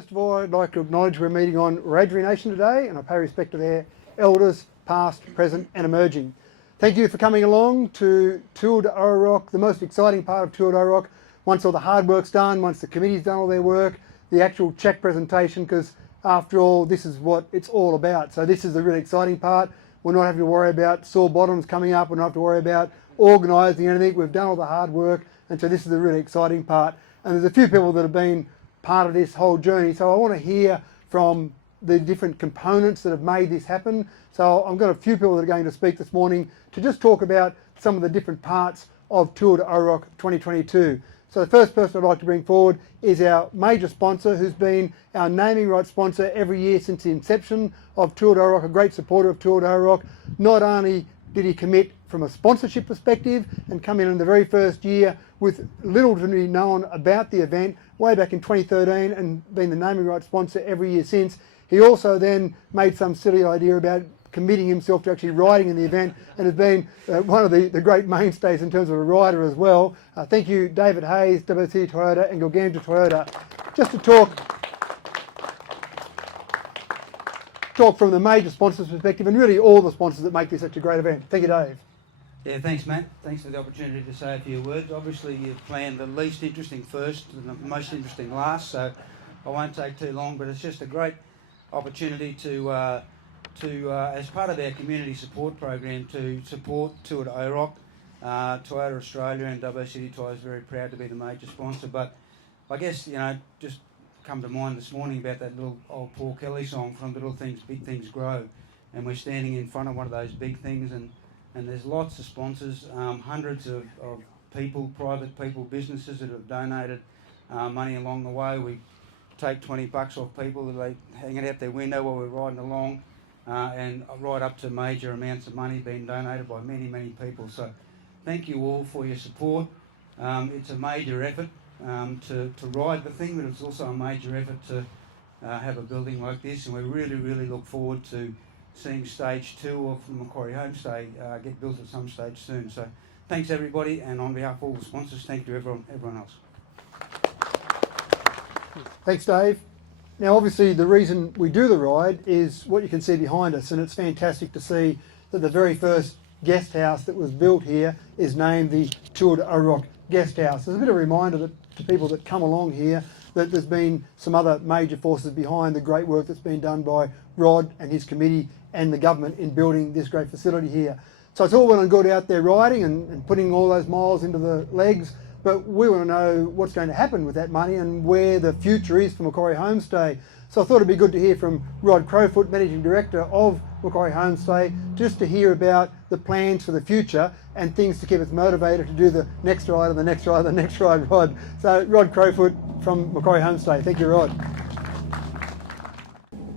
First of all, I'd like to acknowledge we're meeting on Rotary Nation today, and I pay respect to their elders, past, present and emerging. Thank you for coming along to Tour de OROC, the most exciting part of Tour de OROC. Once all the hard work's done, once the committee's done all their work, the actual cheque presentation, because after all, this is what it's all about. So this is the really exciting part. We're not having to worry about sore bottoms coming up. We don't have to worry about organising anything. We've done all the hard work, and so this is the really exciting part. And there's a few people that have been part of this whole journey, so I want to hear from the different components that have made this happen. So I've got a few people that are going to speak this morning to just talk about some of the different parts of Tour de OROC 2022. So the first person I'd like to bring forward is our major sponsor, who's been our naming rights sponsor every year since the inception of Tour de OROC, a great supporter of Tour de OROC. Not only did he commit from a sponsorship perspective and come in the very first year with little to be known about the event way back in 2013 and been the naming rights sponsor every year since. He also then made some silly idea about committing himself to actually riding in the event and has been one of the great mainstays in terms of a rider as well. Thank you, David Hayes, Dubbo City Toyota and Gilgandra Toyota. Just to talk from the major sponsors' perspective and really all the sponsors that make this such a great event. Thank you, Dave. Yeah, thanks, Matt. Thanks for the opportunity to say a few words. Obviously, you've planned the least interesting first and the most interesting last, so I won't take too long, but it's just a great opportunity to as part of our community support program, to support Tour de OROC. Toyota Australia and Dubbo City Toyota is very proud to be the major sponsor, but I guess, just come to mind this morning about that little old Paul Kelly song, From Little Things Big Things Grow, and we're standing in front of one of those big things, and there's lots of sponsors, hundreds of people, private people, businesses that have donated money along the way. We take $20 off people that they hang it out their window while we're riding along, and right up to major amounts of money being donated by many, many people. So thank you all for your support. It's a major effort to ride the thing, but it's also a major effort to have a building like this, and we really, really look forward to seeing stage 2 of the Macquarie Homestay get built at some stage soon. So thanks everybody, and on behalf of all the sponsors, thank you to everyone else. Thanks, Dave. Now, obviously, the reason we do the ride is what you can see behind us, and it's fantastic to see that the very first guest house that was built here is named the Tour de OROC Guest House. There's a bit of a reminder to people that come along here that there's been some other major forces behind the great work that's been done by Rod and his committee and the government in building this great facility here. So it's all well and good out there riding and putting all those miles into the legs, but we want to know what's going to happen with that money and where the future is for Macquarie Homestay. So I thought it'd be good to hear from Rod Crowfoot, Managing Director of Macquarie Homestay, just to hear about the plans for the future and things to keep us motivated to do the next ride and the next ride and the next ride, Rod. So Rod Crowfoot from Macquarie Homestay. Thank you, Rod.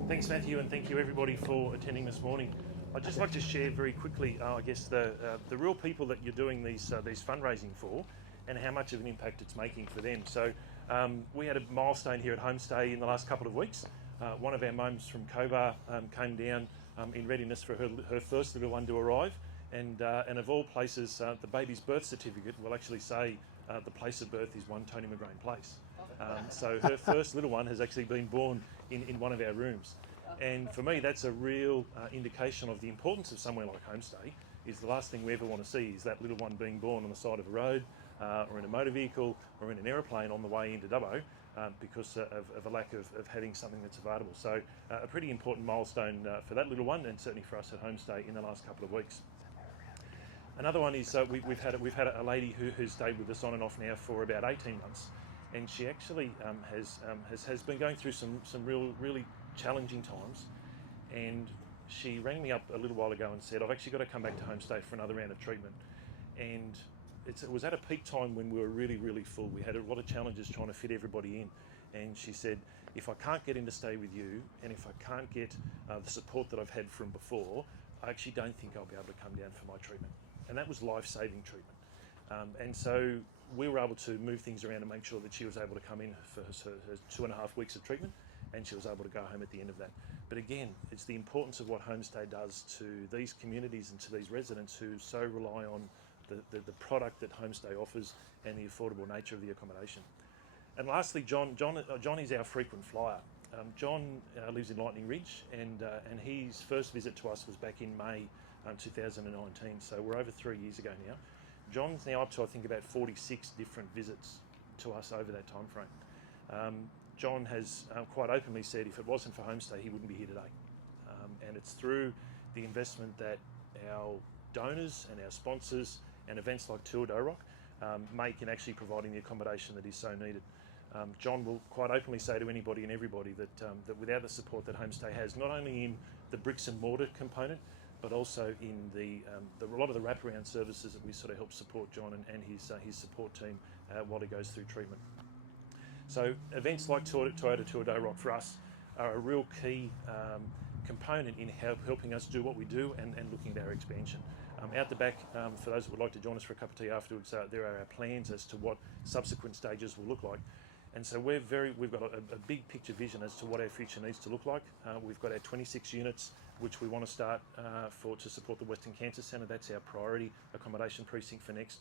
Thanks, Matthew, and thank you everybody for attending this morning. I'd just like to share very quickly, I guess, the real people that you're doing these fundraising for and how much of an impact it's making for them. So we had a milestone here at Homestay in the last couple of weeks. One of our mums from Cobar came down in readiness for her first little one to arrive, and of all places, the baby's birth certificate will actually say the place of birth is 1 Tony McGrain Place. So her first little one has actually been born in one of our rooms. And for me, that's a real indication of the importance of somewhere like Homestay. Is the last thing we ever want to see is that little one being born on the side of a road, or in a motor vehicle, or in an aeroplane on the way into Dubbo, because of a lack of having something that's available. So a pretty important milestone for that little one, and certainly for us at Homestay in the last couple of weeks. Another one is we've had a lady who's stayed with us on and off now for about 18 months, and she actually has been going through some really challenging times, and she rang me up a little while ago and said, I've actually got to come back to Homestay for another round of treatment. And it was at a peak time when we were really, really full. We had a lot of challenges trying to fit everybody in. And she said, if I can't get in to stay with you, and if I can't get the support that I've had from before, I actually don't think I'll be able to come down for my treatment. And that was life-saving treatment. And so we were able to move things around and make sure that she was able to come in for her 2.5 weeks of treatment, and she was able to go home at the end of that. But again, it's the importance of what Homestay does to these communities and to these residents who so rely on the product that Homestay offers and the affordable nature of the accommodation. And lastly, John is our frequent flyer. John lives in Lightning Ridge, and his first visit to us was back in May 2019, so we're over 3 years ago now. John's now up to, I think, about 46 different visits to us over that time frame. John has quite openly said if it wasn't for Homestay, he wouldn't be here today. And it's through the investment that our donors and our sponsors and events like Tour d'Oroc make in actually providing the accommodation that is so needed. John will quite openly say to anybody and everybody that without the support that Homestay has, not only in the bricks and mortar component, but also in a lot of the wraparound services that we sort of help support John and his support team while he goes through treatment. So events like Toyota Tour d'Oroc for us are a real key component in helping us do what we do and looking at our expansion. Out the back, for those that would like to join us for a cup of tea afterwards, there are our plans as to what subsequent stages will look like. And so we've got a big picture vision as to what our future needs to look like. We've got our 26 units, which we want to start to support the Western Cancer Centre. That's our priority accommodation precinct for next.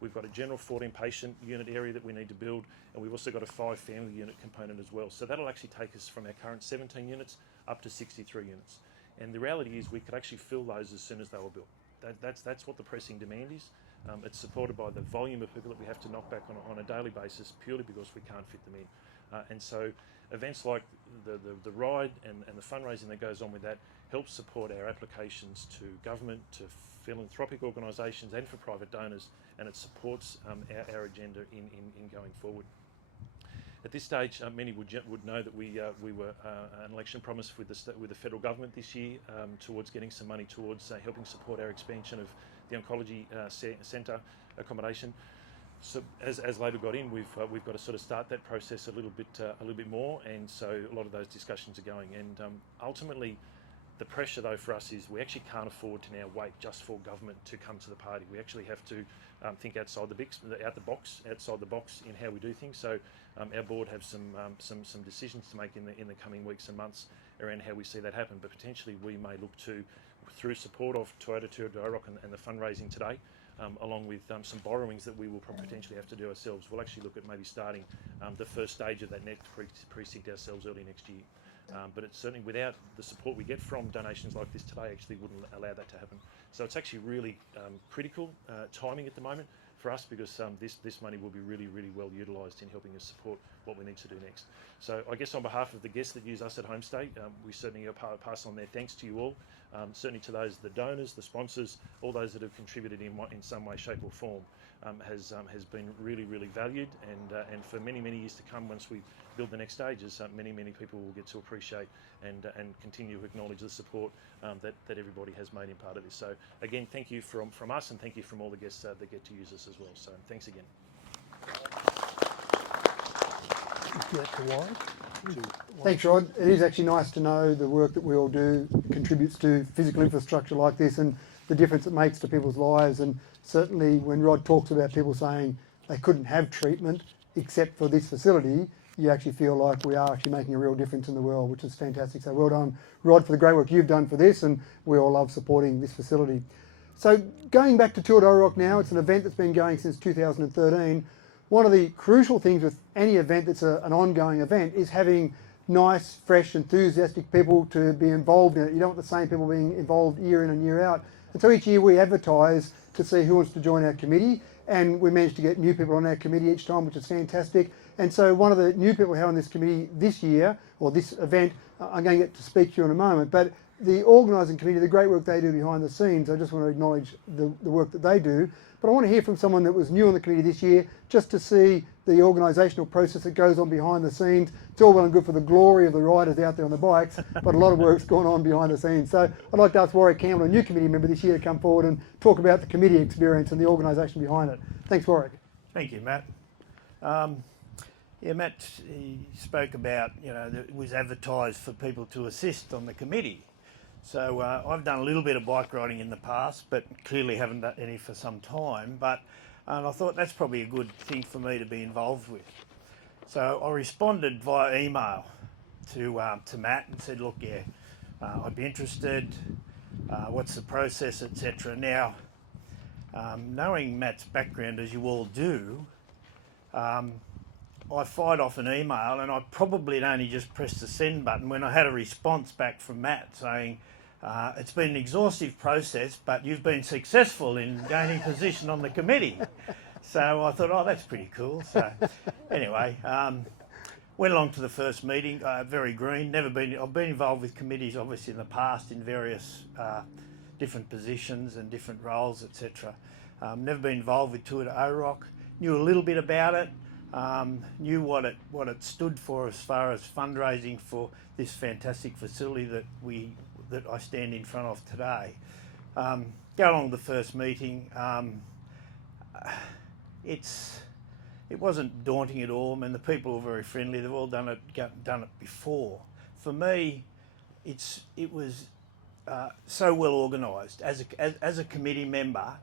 We've got a general 14 patient unit area that we need to build, and we've also got a 5 family unit component as well. So that'll actually take us from our current 17 units up to 63 units. And the reality is we could actually fill those as soon as they were built. That's what the pressing demand is. It's supported by the volume of people that we have to knock back on a daily basis purely because we can't fit them in. And so events like the ride and the fundraising that goes on with that helps support our applications to government, to philanthropic organisations and for private donors, and it supports our agenda in going forward. At this stage, many would know that we were an election promise with the federal government this year towards getting some money towards helping support our expansion of the oncology centre accommodation. So as Labor got in, we've got to sort of start that process a little bit more, and so a lot of those discussions are going. And ultimately, the pressure though for us is we actually can't afford to now wait just for government to come to the party. We actually have to think outside the box in how we do things. So our board have some decisions to make in the coming weeks and months around how we see that happen. But potentially we may look to, through support of Toyota Tour d'Oroc and the fundraising today, along with some borrowings that we will potentially have to do ourselves, we'll actually look at maybe starting the first stage of that next precinct ourselves early next year. But it's certainly, without the support we get from donations like this today, actually wouldn't allow that to happen. So it's actually really critical timing at the moment for us, because this money will be really, really well utilised in helping us support what we need to do next. So I guess on behalf of the guests that use us at Homestay, we certainly pass on their thanks to you all, certainly to those, the donors, the sponsors, all those that have contributed in some way, shape or form, has been really, really valued, and for many, many years to come, once we build the next stages, many, many people will get to appreciate and continue to acknowledge the support that everybody has made in part of this. So again, thank you from us, and thank you from all the guests that get to use us as well. So thanks again. Thanks, Rod. It is actually nice to know the work that we all do contributes to physical infrastructure like this and the difference it makes to people's lives. And certainly when Rod talks about people saying they couldn't have treatment except for this facility, you actually feel like we are actually making a real difference in the world, which is fantastic. So well done, Rod, for the great work you've done for this, and we all love supporting this facility. So going back to Tour d'Oroc now, it's an event that's been going since 2013. One of the crucial things with any event that's an ongoing event is having nice, fresh, enthusiastic people to be involved in it. You don't want the same people being involved year in and year out. And so each year we advertise to see who wants to join our committee, and we manage to get new people on our committee each time, which is fantastic. And so one of the new people we have on this committee this year, or this event, I'm going to get to speak to you in a moment, but the organising committee, the great work they do behind the scenes, I just want to acknowledge the work that they do. But I want to hear from someone that was new on the committee this year, just to see the organisational process that goes on behind the scenes. It's all well and good for the glory of the riders out there on the bikes, but a lot of work's gone on behind the scenes. So I'd like to ask Warwick Campbell, a new committee member this year, to come forward and talk about the committee experience and the organisation behind it. Thanks, Warwick. Thank you, Matt. Matt, he spoke about, that it was advertised for people to assist on the committee. So I've done a little bit of bike riding in the past, but clearly haven't done any for some time. But I thought that's probably a good thing for me to be involved with. So I responded via email to Matt and said, look, I'd be interested. What's the process, etc. Now, knowing Matt's background, as you all do, I fired off an email, and I probably had only just pressed the send button when I had a response back from Matt saying, it's been an exhaustive process, but you've been successful in gaining position on the committee. So I thought, oh, that's pretty cool. So anyway, went along to the first meeting, very green. I've been involved with committees obviously in the past in various different positions and different roles, etc. Never been involved with Tour de OROC. Knew a little bit about it. Knew what it stood for as far as fundraising for this fantastic facility that I stand in front of today. Go along to the first meeting. It wasn't daunting at all. I mean, the people were very friendly. They've all done it before. For me, it was so well organised. As a committee member,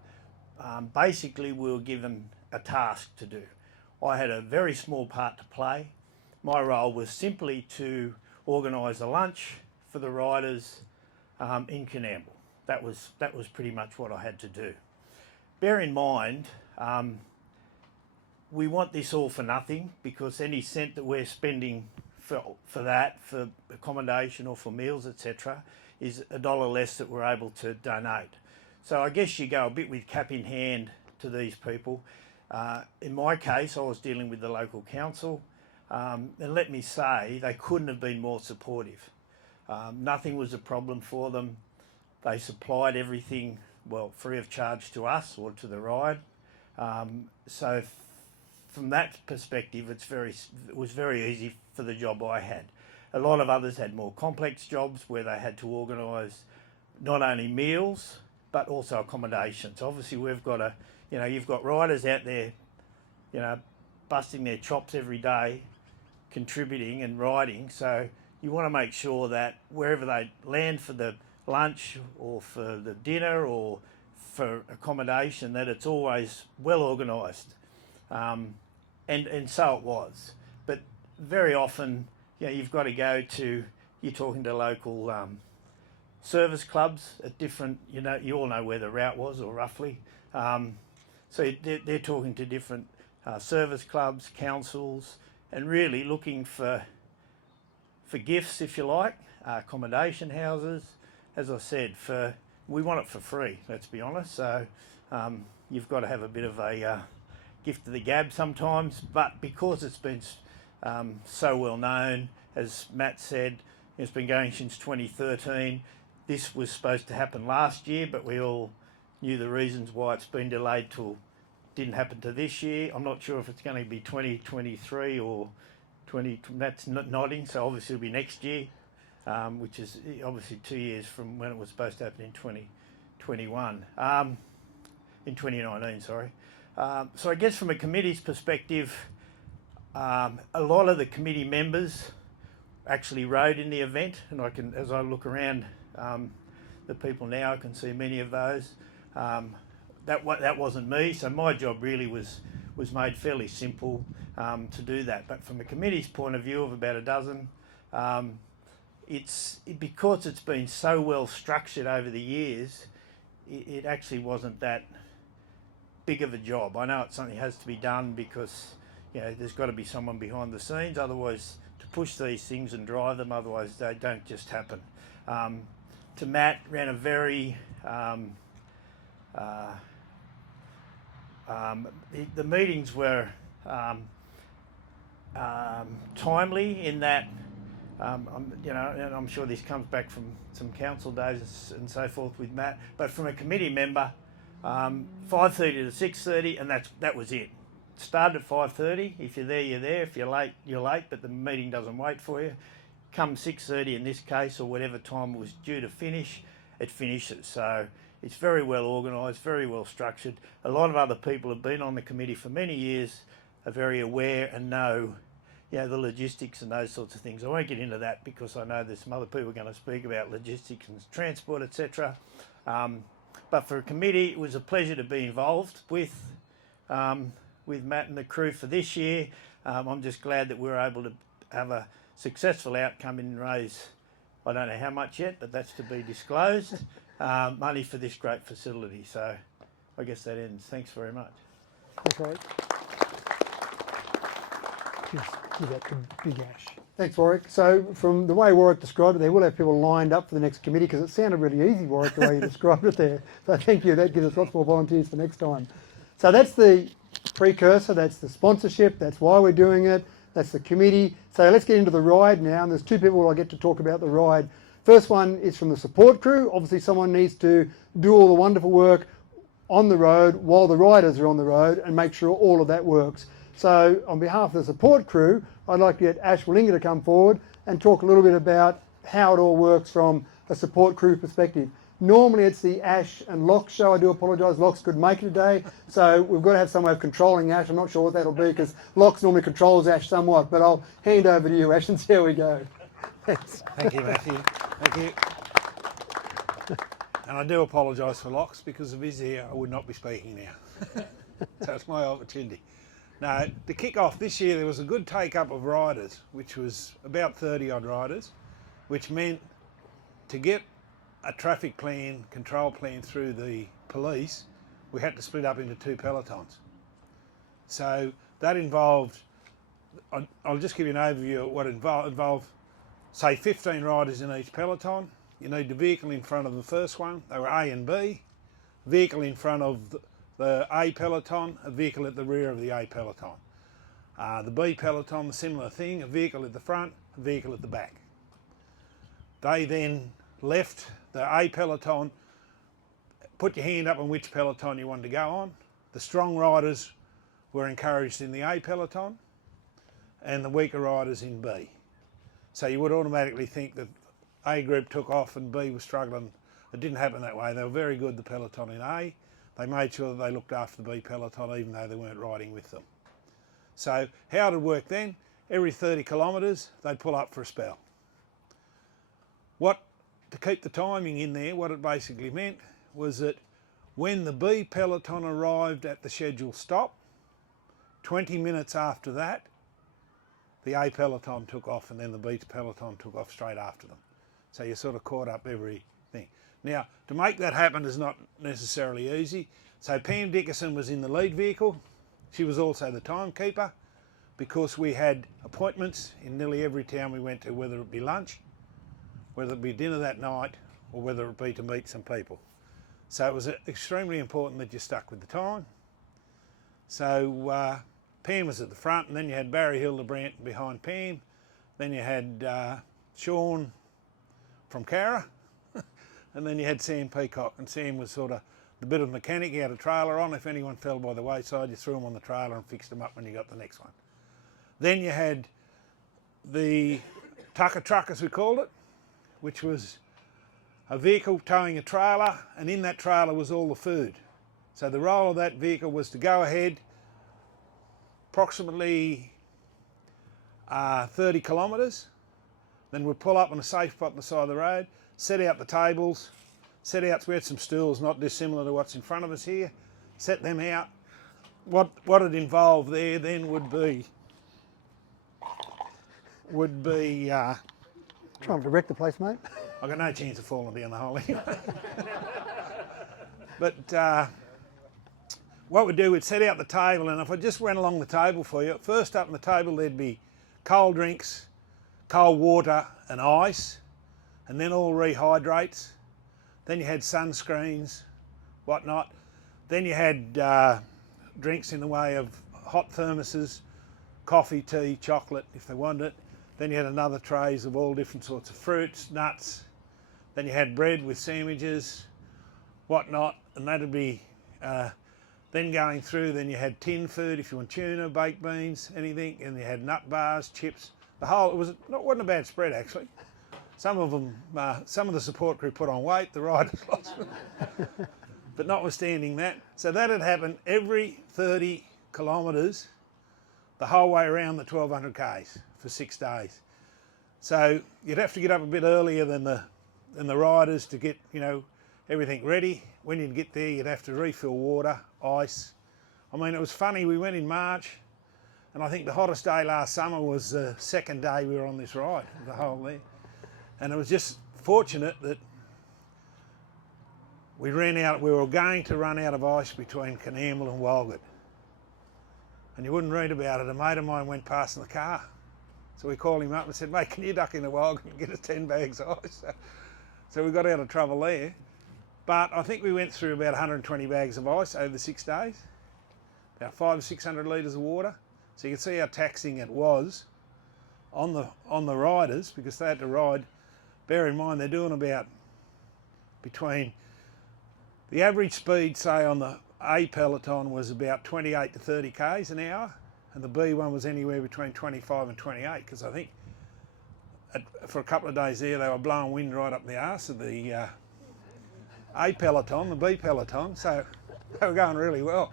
basically we were given a task to do. I had a very small part to play. My role was simply to organise a lunch for the riders in Coonamble. That was pretty much what I had to do. Bear in mind, we want this all for nothing, because any cent that we're spending for accommodation or for meals, etc., is $1 less that we're able to donate. So I guess you go a bit with cap in hand to these people. In my case, I was dealing with the local council, and let me say, they couldn't have been more supportive. Nothing was a problem for them. They supplied everything, well, free of charge to us or to the ride. So from that perspective, it was very easy for the job I had. A lot of others had more complex jobs where they had to organise not only meals, but also accommodations. Obviously, we've got you've got riders out there, busting their chops every day, contributing and riding. So you want to make sure that wherever they land for the lunch or for the dinner or for accommodation, that it's always well organised. And so it was. But very often, you've got to go to, you're talking to local service clubs at different, you all know where the route was, or roughly. So they're talking to different service clubs, councils, and really looking for gifts, if you like, accommodation houses. As I said, we want it for free, let's be honest. So you've got to have a bit of a gift of the gab sometimes, but because it's been so well known, as Matt said, it's been going since 2013. This was supposed to happen last year, but we all knew the reasons why it's been delayed till didn't happen to this year. I'm not sure if it's going to be 2023 or 20. That's nodding, so obviously it'll be next year, which is obviously 2 years from when it was supposed to happen in 2021. In 2019, sorry. So I guess from a committee's perspective, a lot of the committee members actually rode in the event, and as I look around the people now, I can see many of those. That wasn't me, so my job really was made fairly simple to do that. But from a committee's point of view of about a dozen, because it's been so well structured over the years, it actually wasn't that big of a job. I know it's something that has to be done because there's got to be someone behind the scenes, otherwise to push these things and drive them, otherwise they don't just happen. To Matt, ran a very the meetings were timely in that and I'm sure this comes back from some council days and so forth with Matt, but from a committee member, 5:30 to 6:30, and that was it. Started at 5:30. If you're there, you're there. If you're late, you're late, but the meeting doesn't wait for you. Come 6:30 in this case, or whatever time it was due to finish, it finishes. So it's very well organised, very well structured. A lot of other people have been on the committee for many years, are very aware and know the logistics and those sorts of things. I won't get into that because I know there's some other people going to speak about logistics and transport, etc. But for a committee, it was a pleasure to be involved with Matt and the crew for this year. I'm just glad that we were able to have a successful outcome and raise, I don't know how much yet, but that's to be disclosed, money for this great facility. So I guess that ends. Thanks very much. That's right. Give that to Big Ash. Thanks, Warwick. So from the way Warwick described it, they will have people lined up for the next committee because it sounded really easy, Warwick, the way you described it there. So thank you. That gives us lots more volunteers for next time. So that's the precursor. That's the sponsorship. That's why we're doing it. That's the committee. So let's get into the ride now. And there's two people I get to talk about the ride. First one is from the support crew. Obviously, someone needs to do all the wonderful work on the road while the riders are on the road and make sure all of that works. So on behalf of the support crew, I'd like to get Ash Willinger to come forward and talk a little bit about how it all works from a support crew perspective. Normally it's the Ash and Locke show. I do apologise, Locke's couldn't make it today, so we've got to have some way of controlling Ash. I'm not sure what that'll be because Locke normally controls Ash somewhat, but I'll hand over to you, Ash, and see how we go. Thanks. Thank you, Matthew. Thank you. And I do apologise for Locks because if he's here, I would not be speaking now. So it's my opportunity. Now, to kick off this year, there was a good take-up of riders, which was about 30-odd riders, which meant to get a traffic plan, control plan through the police, we had to split up into 2 pelotons. So that involved, I'll just give you an overview of what it involved, say 15 riders in each peloton. You need the vehicle in front of the first one, they were A and B, vehicle in front of the A peloton, a vehicle at the rear of the A peloton. The B peloton, the similar thing, a vehicle at the front, a vehicle at the back. They then left the A peloton, put your hand up on which peloton you wanted to go on. The strong riders were encouraged in the A peloton and the weaker riders in B. So you would automatically think that A group took off and B was struggling. It didn't happen that way. They were very good, the peloton in A. They made sure that they looked after the B peloton even though they weren't riding with them. So how did it work then? Every 30 kilometres they'd pull up for a spell. To keep the timing in there, what it basically meant was that when the B peloton arrived at the scheduled stop, 20 minutes after that, the A peloton took off and then the B peloton took off straight after them. So you sort of caught up everything. Now, to make that happen is not necessarily easy. So Pam Dickerson was in the lead vehicle. She was also the timekeeper because we had appointments in nearly every town we went to, whether it be lunch, whether it be dinner that night, or whether it be to meet some people. So it was extremely important that you stuck with the time. So Pam was at the front, and then you had Barry Hildebrandt behind Pam. Then you had Sean from Cara, and then you had Sam Peacock, and Sam was sort of the bit of mechanic. He had a trailer on. If anyone fell by the wayside, you threw them on the trailer and fixed them up when you got the next one. Then you had the tucker truck, as we called it, which was a vehicle towing a trailer, and in that trailer was all the food. So the role of that vehicle was to go ahead approximately 30 kilometres, then we'd pull up on a safe spot on the side of the road, set out the tables, we had some stools not dissimilar to what's in front of us here, set them out. What it involved there then would be Trying to wreck the place, mate. I've got no chance of falling down the hole anyway. But what we'd do, we'd set out the table, and if I just went along the table for you, first up on the table there'd be cold drinks, cold water and ice, and then all rehydrates. Then you had sunscreens, whatnot. Then you had drinks in the way of hot thermoses, coffee, tea, chocolate if they wanted it. Then you had another trays of all different sorts of fruits, nuts. Then you had bread with sandwiches, whatnot, and that'd be then going through. Then you had tin food if you want tuna, baked beans, anything, and you had nut bars, chips. The whole wasn't a bad spread actually. Some of them, some of the support crew put on weight, the riders lost. But notwithstanding that, so that had happened every 30 kilometres, the whole way around the 1200 k's for 6 days. So you'd have to get up a bit earlier than the riders to get everything ready. When you'd get there, you'd have to refill water, ice. I mean, it was funny. We went in March, and I think the hottest day last summer was the second day we were on this ride, the whole there. And it was just fortunate that we were going to run out of ice between Coonamble and Walgett. and you wouldn't read about it. A mate of mine went past in the car. So we called him up and said, mate, can you duck in the wagon and get us 10 bags of ice? So we got out of trouble there. But I think we went through about 120 bags of ice over the 6 days, about 500 or 600 litres of water. So you can see how taxing it was on the riders, because they had to ride. Bear in mind, they're doing about between the average speed, say on the A peloton was about 28 to 30 k's an hour, and the B one was anywhere between 25 and 28, because I think for a couple of days there they were blowing wind right up the arse of the A peloton, the B peloton, so they were going really well.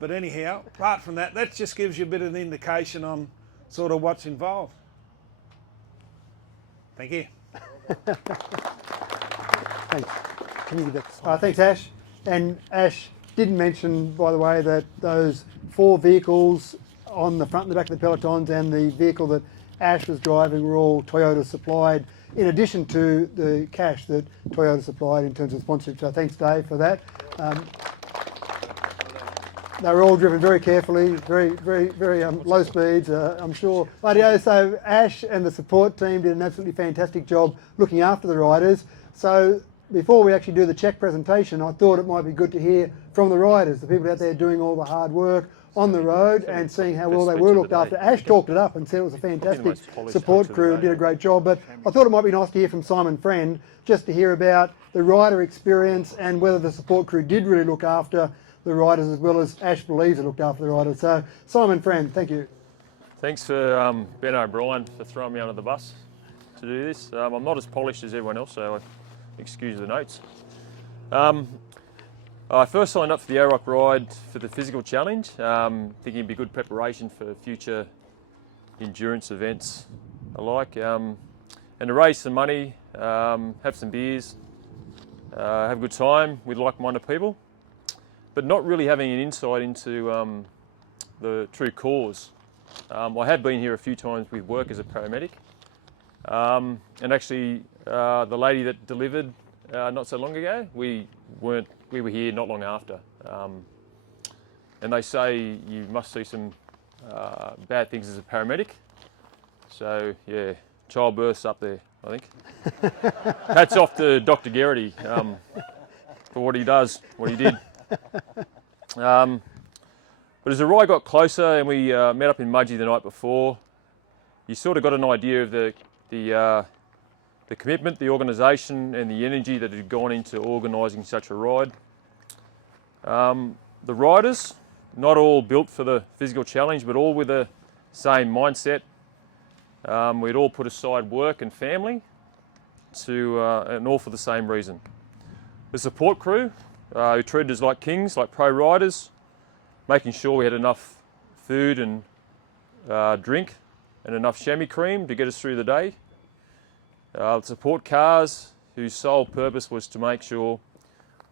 But anyhow, apart from that, that just gives you a bit of an indication on sort of what's involved. Thank you. Thanks. Can you give that? Thanks, Ash. And Ash didn't mention, by the way, that those 4 vehicles on the front and the back of the pelotons and the vehicle that Ash was driving were all Toyota supplied, in addition to the cash that Toyota supplied in terms of sponsorship. So thanks, Dave, for that. They were all driven very carefully, very low speeds, I'm sure. But yeah, so Ash and the support team did an absolutely fantastic job looking after the riders. So before we actually do the Cheque presentation, I thought it might be good to hear from the riders, the people out there doing all the hard work on the road and seeing how well they were looked after. Ash talked it up and said it was a fantastic support crew and did a great job, but I thought it might be nice to hear from Simon Friend, just to hear about the rider experience and whether the support crew did really look after the riders as well as Ash believes it looked after the riders. So Simon Friend, thank you. Thanks for Ben O'Brien for throwing me under the bus to do this. I'm not as polished as everyone else, so I excuse the notes. I first signed up for the OROC ride for the physical challenge, thinking it'd be good preparation for future endurance events alike, and to raise some money, have some beers, have a good time with like-minded people, but not really having an insight into the true cause. I have been here a few times with work as a paramedic, and actually the lady that delivered not so long ago, we were here not long after, and they say you must see some bad things as a paramedic. So yeah, childbirth's up there, I think. Hats off to Dr. Geraghty for what he does, what he did. But as the ride got closer and we met up in Mudgee the night before, you sort of got an idea of the commitment, the organisation and the energy that had gone into organising such a ride. The riders, not all built for the physical challenge, but all with the same mindset. We'd all put aside work and family and all for the same reason. The support crew, who treated us like kings, like pro riders, making sure we had enough food and drink and enough chamois cream to get us through the day. The support cars, whose sole purpose was to make sure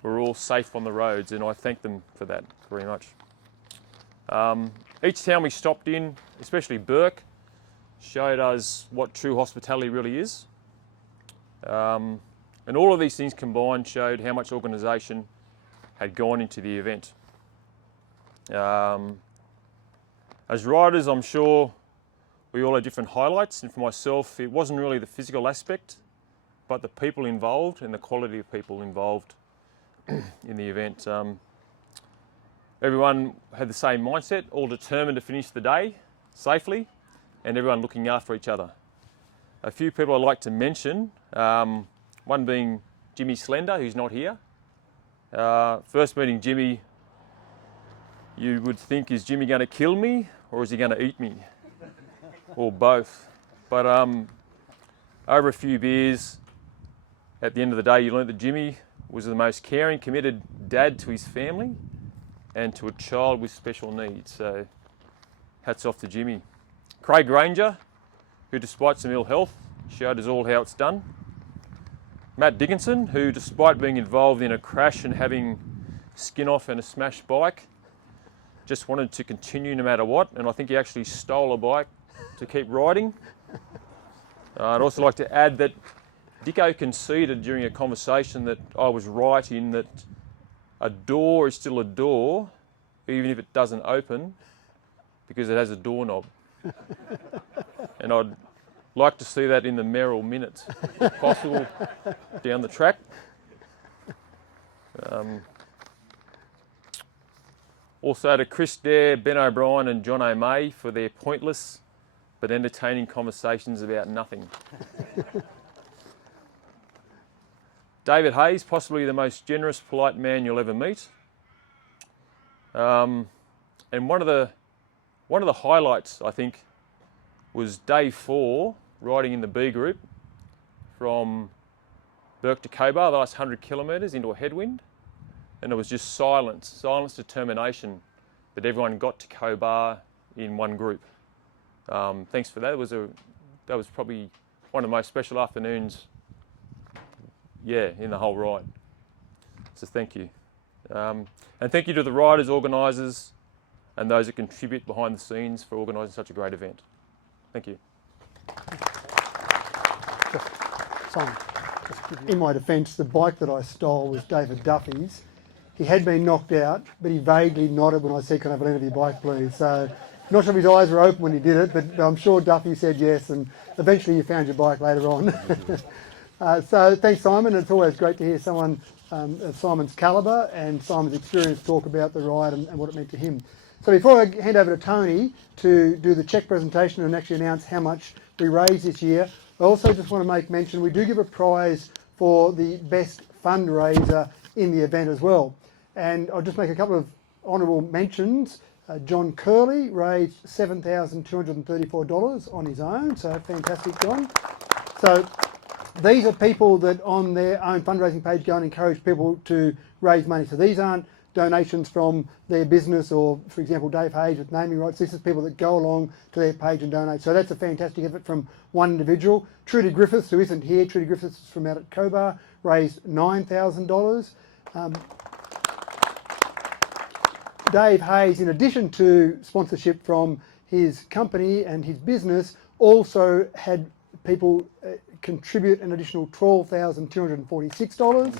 we're all safe on the roads, and I thank them for that very much. Each town we stopped in, especially Burke, showed us what true hospitality really is. And all of these things combined showed how much organisation had gone into the event. As riders, I'm sure we all had different highlights, and for myself, it wasn't really the physical aspect, but the people involved and the quality of people involved in the event. Everyone had the same mindset, all determined to finish the day safely, and everyone looking after each other. A few people I'd like to mention, one being Jimmy Slender, who's not here. First meeting Jimmy, you would think, is Jimmy going to kill me or is he going to eat me? Or both. But over a few beers, at the end of the day, you learned that Jimmy was the most caring, committed dad to his family and to a child with special needs. So hats off to Jimmy. Craig Ranger, who despite some ill health, showed us all how it's done. Matt Dickinson, who despite being involved in a crash and having skin off and a smashed bike, just wanted to continue no matter what, and I think he actually stole a bike to keep riding. I'd also like to add that Dicko conceded during a conversation that I was right in that a door is still a door even if it doesn't open, because it has a doorknob. And I'd like to see that in the Merrill minutes, if possible, down the track. Also to Chris Dare, Ben O'Brien and John O'May for their pointless but entertaining conversations about nothing. David Hayes, possibly the most generous, polite man you'll ever meet. And one of the highlights, I think, was day 4, riding in the B group from Burke to Cobar, the last 100 kilometres into a headwind. And it was just silence, determination that everyone got to Cobar in one group. Thanks for that. That was probably one of the most special afternoons, in the whole ride. So thank you. And thank you to the riders, organisers, and those that contribute behind the scenes for organising such a great event. Thank you. Simon, in my defence, the bike that I stole was David Duffy's. He had been knocked out, but he vaguely nodded when I said, "Can I have a lend of your bike, please?" So, not sure if his eyes were open when he did it, but I'm sure Duffy said yes, and eventually you found your bike later on. So thanks, Simon. It's always great to hear someone of Simon's calibre and Simon's experience talk about the ride and what it meant to him. So before I hand over to Tony to do the cheque presentation and actually announce how much we raised this year, I also just want to make mention we do give a prize for the best fundraiser in the event as well. And I'll just make a couple of honourable mentions. John Curley raised $7,234 on his own, so fantastic, John. So these are people that on their own fundraising page go and encourage people to raise money. So these aren't donations from their business or, for example, Dave Hayes with naming rights. This is people that go along to their page and donate. So that's a fantastic effort from one individual. Trudy Griffiths, who isn't here, Trudy Griffiths is from out at Cobar, raised $9,000. Dave Hayes, in addition to sponsorship from his company and his business, also had people contribute an additional $12,246.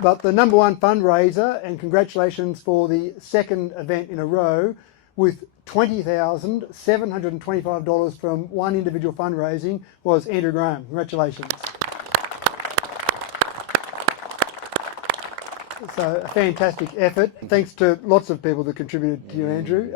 But the number one fundraiser, and congratulations for the second event in a row, with $20,725 from one individual fundraising, was Andrew Graham. Congratulations. So a fantastic effort. Thanks to lots of people that contributed to you, Andrew.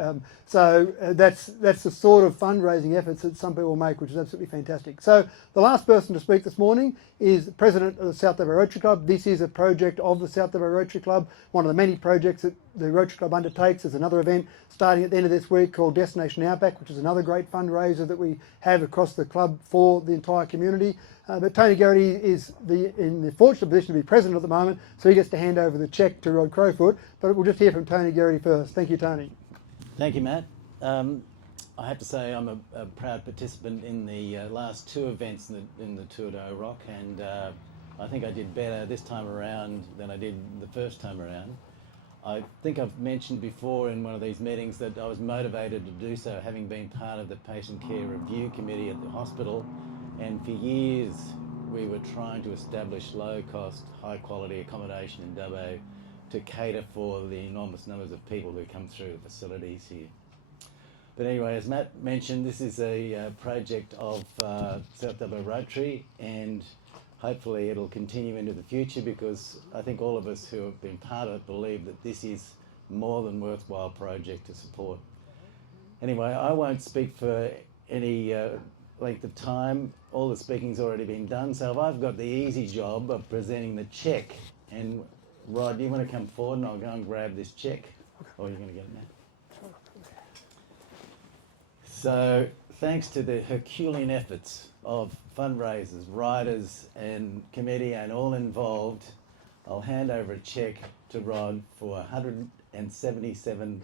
That's the sort of fundraising efforts that some people make, which is absolutely fantastic. So the last person to speak this morning is the President of the South Dubbo Rotary Club. This is a project of the South Dubbo Rotary Club, one of the many projects that the Rotary Club undertakes. There's another event starting at the end of this week called Destination Outback, which is another great fundraiser that we have across the club for the entire community. But Tony Garrity is in the fortunate position to be president at the moment, so he gets to hand over the cheque to Rod Crowfoot. But we'll just hear from Tony Garrity first. Thank you, Tony. Thank you, Matt. I have to say I'm a proud participant in the last two events in the Tour de OROC, and I think I did better this time around than I did the first time around. I think I've mentioned before in one of these meetings that I was motivated to do so, having been part of the Patient Care Review Committee at the hospital. And for years, we were trying to establish low-cost, high-quality accommodation in Dubbo to cater for the enormous numbers of people who come through the facilities here. But anyway, as Matt mentioned, this is a project of South Dubbo Rotary, and hopefully it'll continue into the future, because I think all of us who have been part of it believe that this is more than worthwhile project to support. Anyway, I won't speak for any length of time. All the speaking's already been done, so I've got the easy job of presenting the cheque. And Rod, do you want to come forward and I'll go and grab this cheque? Or are you going to get it now? So thanks to the Herculean efforts of fundraisers, riders and committee and all involved, I'll hand over a cheque to Rod for $177,500.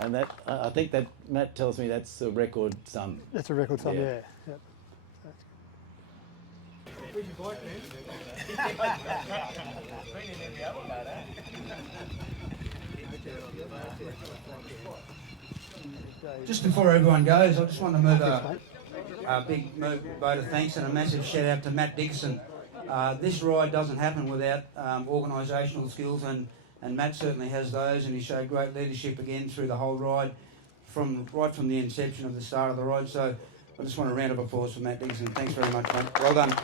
And that, I think that Matt tells me that's a record sum. That's a record sum, yeah. Yep. Where's your bike, man? Just before everyone goes, I just want to move a big vote of thanks and a massive shout out to Matt Dickerson. This ride doesn't happen without organisational skills, and Matt certainly has those, and he showed great leadership again through the whole ride, right from the inception of the start of the ride. So I just want a round of applause for Matt Dickerson. Thanks very much, mate. Well done.